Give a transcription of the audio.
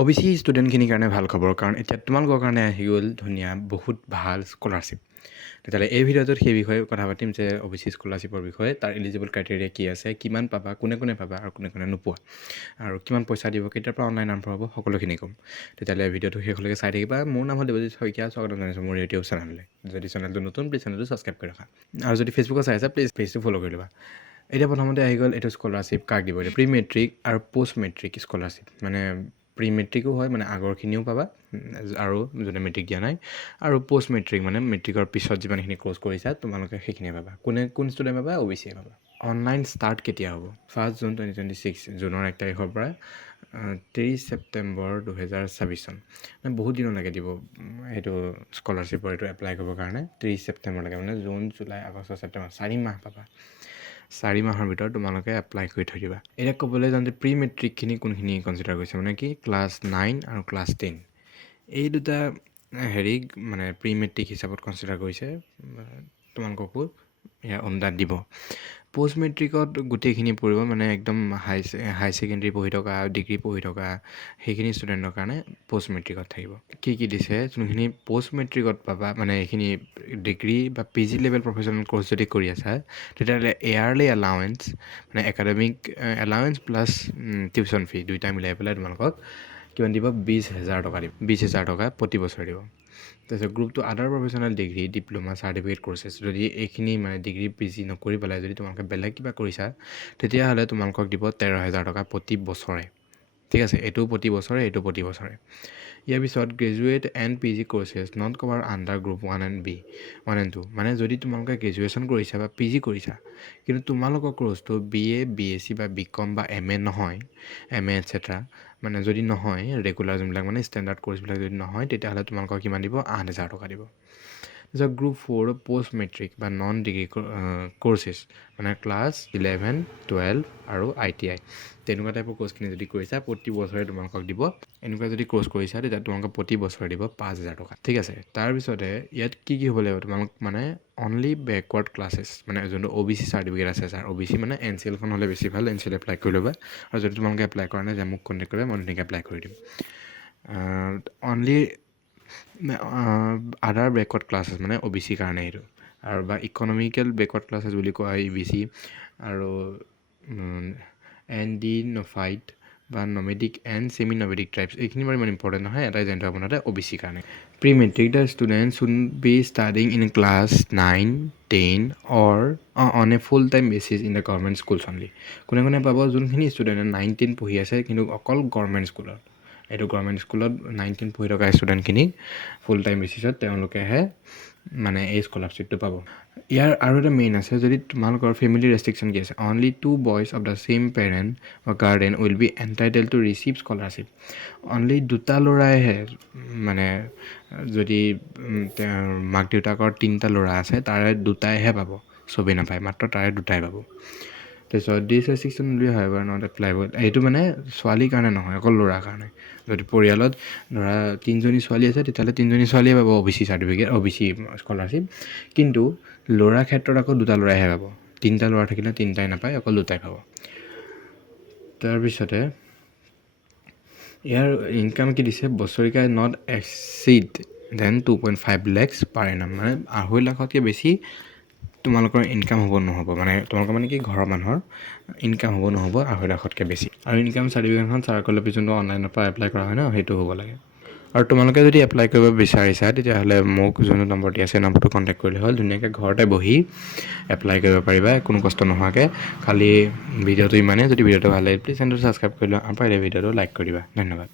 OBC ষ্টুডেণ্টখিনিৰ কাৰণে ভাল খবৰ, কাৰণ এতিয়া তোমালোকৰ কাৰণে আহি গ'ল ধুনীয়া বহুত ভাল স্কলাৰশ্বিপ। তেতিয়াহ'লে এই ভিডিঅ'টোত সেই বিষয়ে কথা পাতিম যে OBC স্কলাৰশ্বিপৰ বিষয়ে, তাৰ এলিজিবল ক্ৰাইটেৰিয়া কি আছে, কিমান পাবা, কোনে কোনে পাবা আৰু কোনে কোনে নোপোৱা, আৰু কিমান পইচা দিব, কেতিয়াৰ পৰা অনলাইন আৰম্ভ হ'ব, সকলোখিনি ক'ম। তেতিয়াহ'লে ভিডিঅ'টো শেষলৈকে চাই থাকিবা। মোৰ নাম হ'ল দেৱজিৎ শইকীয়া, স্বাগতম জনাইছোঁ মোৰ ইউটিউব চেনেললৈ। যদি চেনেলটো নতুন, প্লিজ চেনেলটো ছাবস্ক্ৰাইব কৰি ৰাখা, আৰু যদি ফেচবুকত চাই আছা প্লিজ পেজটো ফ'ল' কৰি ল'বা। এতিয়া প্ৰথমতে আহি গ'ল এইটো স্কলাৰশ্বিপ কাক দিব, এতিয়া প্ৰি মেট্ৰিক আৰু পষ্ট মেট্ৰিক স্কলাৰশ্বিপ। মানে প্ৰি মেট্ৰিকো হয়, মানে আগৰখিনিও পাবা, আৰু যোনে মেট্ৰিক দিয়া নাই, আৰু পষ্ট মেট্ৰিক মানে মেট্ৰিকৰ পিছত যিমানখিনি কোৰ্চ কৰিছা তোমালোকে সেইখিনিয়ে পাবা। কোন ষ্টুডেণ্ট পাবা, OBCয়ে পাবা। অনলাইন ষ্টাৰ্ট কেতিয়া হ'ব? 1 জুন 2026, জুনৰ 1 তাৰিখৰ পৰা 23 ছেপ্টেম্বৰ 2026 চন। মানে বহুত দিনলৈকে দিব এইটো স্কলাৰশ্বিপৰ এইটো এপ্লাই কৰিবৰ কাৰণে। 30 ছেপ্টেম্বৰলৈকে, মানে জুন, জুলাই, আগষ্ট, ছেপ্টেম্বৰ 4 মাহ পাবা। 4 মাহৰ ভিতৰত তোমালোকে এপ্লাই কৰি থৈ দিবা। এতিয়া ক'বলৈ যাওঁতে প্ৰি মেট্ৰিকখিনি কোনখিনি কনচিডাৰ কৰিছে, মানে কি ক্লাছ 9 আৰু ক্লাছ 10 এই দুটা হেৰিক মানে প্ৰি মেট্ৰিক হিচাপত কনচিডাৰ কৰিছে, তোমালোককো ইয়াৰ অনুদান দিব। পষ্ট মেট্ৰিকত গোটেইখিনি পৰিব, মানে একদম হাই ছেকেণ্ডেৰী পঢ়ি থকা, ডিগ্ৰী পঢ়ি থকা সেইখিনি ষ্টুডেণ্টৰ কাৰণে পষ্ট মেট্ৰিকত থাকিব। কি দিছে, যোনখিনি পষ্ট মেট্ৰিকত পাবা, মানে এইখিনি ডিগ্ৰী বা PG লেভেল প্ৰফেচনেল ক'ৰ্চ যদি কৰি আছা, তেতিয়াহ'লে ইয়াৰলি এলাউৱেঞ্চ, মানে একাডেমিক এলাউৱেঞ্চ প্লাছ টিউশ্যন ফি দুইটা মিলাই পেলাই তোমালোকক কিমান দিব, 20,000 টকা দিব। 20,000 টকা প্ৰতি বছৰে দিব। তাৰপিছত গ্ৰুপটো আদাৰ প্ৰফেচনেল ডিগ্ৰী, ডিপ্ল'মা, চাৰ্টিফিকেট ক'ৰ্চেছ, যদি এইখিনি মানে ডিগ্ৰী PG নকৰি পেলাই যদি তোমালোকে বেলেগ কিবা কৰিছা, তেতিয়াহ'লে তোমালোকক দিব 13,000 টকা প্ৰতি বছৰে। ঠিক আছে, এইটো প্ৰতি বছৰে, এইটো প্ৰতি বছৰে। ইয়াৰ পিছত graduate and PG courses not cover under group 1 and 2, মানে যদি তোমালোকে গ্ৰেজুৱেশ্যন কৰিছা বা PG কৰিছা, কিন্তু তোমালোকৰ ক'ৰ্চটো BA, BSc বা BCom বা MA নহয়, MA এটচেট্ৰা, মানে যদি নহয় ৰেগুলাৰ যোনবিলাক মানে ষ্টেণ্ডাৰ্ড ক'ৰ্চবিলাক যদি নহয়, তেতিয়াহ'লে তোমালোকক কিমান দিব, 8,000 টকা দিব। তাৰপিছত গ্ৰুপ 4 পষ্ট মেট্ৰিক বা নন ডিগ্ৰী ক'ৰ্চেছ, মানে ক্লাছ 11, 12 আৰু ITI তেনেকুৱা টাইপৰ ক'ৰ্চখিনি যদি কৰিছা, প্ৰতি বছৰে তোমালোকক দিব। এনেকুৱা যদি ক'ৰ্চ কৰিছা তেতিয়া তোমালোকক প্ৰতি বছৰে দিব 5,000 টকা। ঠিক আছে, তাৰপিছতে ইয়াত কি হ'ব লাগিব, তোমালোক মানে অনলি বেকৱাৰ্ড ক্লাছেছ, মানে যোনটো OBC চাৰ্টিফিকেট আছে ছাৰ, OBC মানে NCLখন হ'লে বেছি ভাল, NCL এপ্লাই কৰি ল'বা। আৰু যদি তোমালোকে এপ্লাই কৰা নাই, যে মোক কণ্টেক্ট কৰিবা, মই ধুনীয়াকৈ এপ্লাই কৰি দিম। অনলি আদাৰ বেকৱাৰ্ড ক্লাছেছ, মানে OBC কাৰণে এইটো, আৰু বা ইকনমিকেল বেকৱাৰ্ড ক্লাছেছ বুলি কোৱা হয় EBC, আৰু ND-NOFID বা nomadic and semi nomadic tribes, এইখিনি বাৰু ইমান ইম্পৰ্টেণ্ট নহয়, এটাই জানি থোৱা আপোনালোকে OBC কাৰণে। Pre matric the student should be studying in class 9, 10 or on a full time basis in the government schools only. কোনে পাব, যোনখিনি ষ্টুডেণ্টে 9, 10 পঢ়ি আছে কিন্তু অকল গভৰ্ণমেণ্ট স্কুলত, এইটো গভৰ্ণমেণ্ট স্কুলত 9, 10 পঢ়ি থকা ষ্টুডেণ্টখিনি ফুল টাইম বেচিছত তেওঁলোকেহে মানে এই স্কলাৰশ্বিপটো পাব। ইয়াৰ আৰু এটা মেইন আছে, যদি তোমালোকৰ ফেমিলি ৰেষ্ট্ৰিকশ্যন কি আছে, only 2 boys of the same parent বা guardian will be entitle to receive scholarship. Only 2টা ল'ৰাইহে, মানে যদি তেওঁৰ মাক দেউতাকৰ 3টা ল'ৰা আছে, তাৰে 2টাইহে পাব, চবেই নাপায়, মাত্ৰ তাৰে 2টাই পাব। তাৰপিছত দিছ ৰেষ্ট্ৰিকশ্যন উইল বি হাউএভাৰ নট এপ্লাইবল, এইটো মানে ছোৱালীৰ কাৰণে নহয়, অকল ল'ৰাৰ কাৰণে। যদি পৰিয়ালত ধৰা 3জনী ছোৱালী আছে, তেতিয়াহ'লে 3জনী ছোৱালীয়ে পাব OBC চাৰ্টিফিকেট, OBC স্কলাৰশ্বিপ। কিন্তু ল'ৰাৰ ক্ষেত্ৰত আকৌ 2টা ল'ৰাইহে পাব, 3টা ল'ৰা থাকিলে 3টাই নাপায়, অকল 2টাই পাব। তাৰপিছতে ইয়াৰ ইনকাম কি দিছে, বছৰেকীয়া নট এক্সিড দেন 2.5 lakhs পাৰ এনাম, মানে 2.5 লাখতকৈ বেছি তোমালোকৰ ইনকাম নহ'ব, মানে তোমালোকৰ মানে কি ঘৰৰ মানুহৰ ইনকাম নহ'ব 2.5 লাখতকৈ বেছি। আৰু ইনকাম চাৰ্টিফিকেটখন চাৰ্কল অফিচ যোনটো অনলাইনৰ পৰা এপ্লাই কৰা হয় ন, সেইটো হ'ব লাগে। আৰু তোমালোকে যদি এপ্লাই কৰিব বিচাৰিছা, তেতিয়াহ'লে মোক যোনটো নম্বৰ দি আছে, নম্বৰটো কণ্টেক্ট কৰিলে হ'ল, ধুনীয়াকৈ ঘৰতে বহি এপ্লাই কৰিব পাৰিবা, কোনো কষ্ট নোহোৱাকৈ। খালি ভিডিঅ'টো ইমানেই, যদি ভিডিঅ'টো ভাল লাগে প্লিজ চেনেলটো ছাবস্ক্ৰাইব কৰি লোৱা, আৰু পাৰিলে ভিডিঅ'টো লাইক কৰি দিবা। ধন্যবাদ।